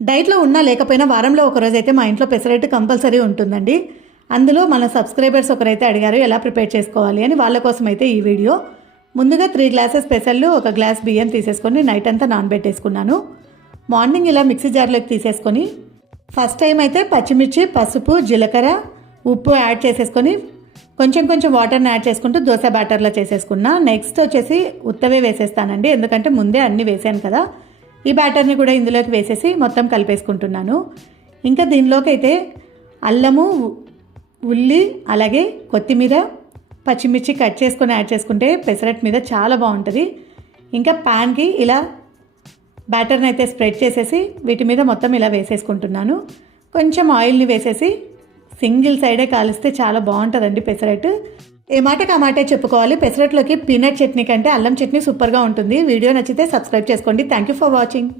డైట్లో ఉన్నా లేకపోయినా వారంలో ఒకరోజు అయితే మా ఇంట్లో పెసరట్టు కంపల్సరీ ఉంటుందండి. అందులో మన సబ్స్క్రైబర్స్ ఒకరైతే అడిగారు ఎలా ప్రిపేర్ చేసుకోవాలి? అని వాళ్ళ కోసం అయితే ఈ వీడియో. ముందుగా త్రీ గ్లాసెస్ పెసర్లు ఒక గ్లాస్ బియ్యం తీసేసుకొని నైట్ అంతా నానబెట్టేసుకున్నాను. మార్నింగ్ ఇలా మిక్సీ జార్లోకి తీసేసుకొని ఫస్ట్ టైం అయితే పచ్చిమిర్చి పసుపు జీలకర్ర ఉప్పు యాడ్ చేసేసుకొని కొంచెం కొంచెం వాటర్ని యాడ్ చేసుకుంటూ దోశ బ్యాటర్లో చేసేసుకున్నా. నెక్స్ట్ వచ్చేసి ఉత్తవే వేసేస్తానండి ఎందుకంటే ముందే అన్నీ వేసాను కదా. ఈ బ్యాటర్ని కూడా ఇందులోకి వేసేసి మొత్తం కలిపేసుకుంటున్నాను. ఇంకా దీనిలోకి అయితే అల్లము ఉల్లి అలాగే కొత్తిమీర పచ్చిమిర్చి కట్ చేసుకొని యాడ్ చేసుకుంటే పెసరట్ మీద చాలా బాగుంటుంది. ఇంకా ప్యాన్కి ఇలా బ్యాటర్ని అయితే స్ప్రెడ్ చేసేసి వీటి మీద మొత్తం ఇలా వేసేసుకుంటున్నాను. కొంచెం ఆయిల్ని వేసేసి సింగిల్ సైడే కాలిస్తే చాలా బాగుంటుందండి పెసరట్. ఏ మాటకు ఆ మాటే చెప్పుకోవాలి. పెసరట్లోకి పీనట్ చట్నీ కంటే అల్లం చట్నీ సూపర్గా ఉంటుంది. వీడియో నచ్చితే సబ్స్క్రైబ్ చేసుకోండి. Thank you for watching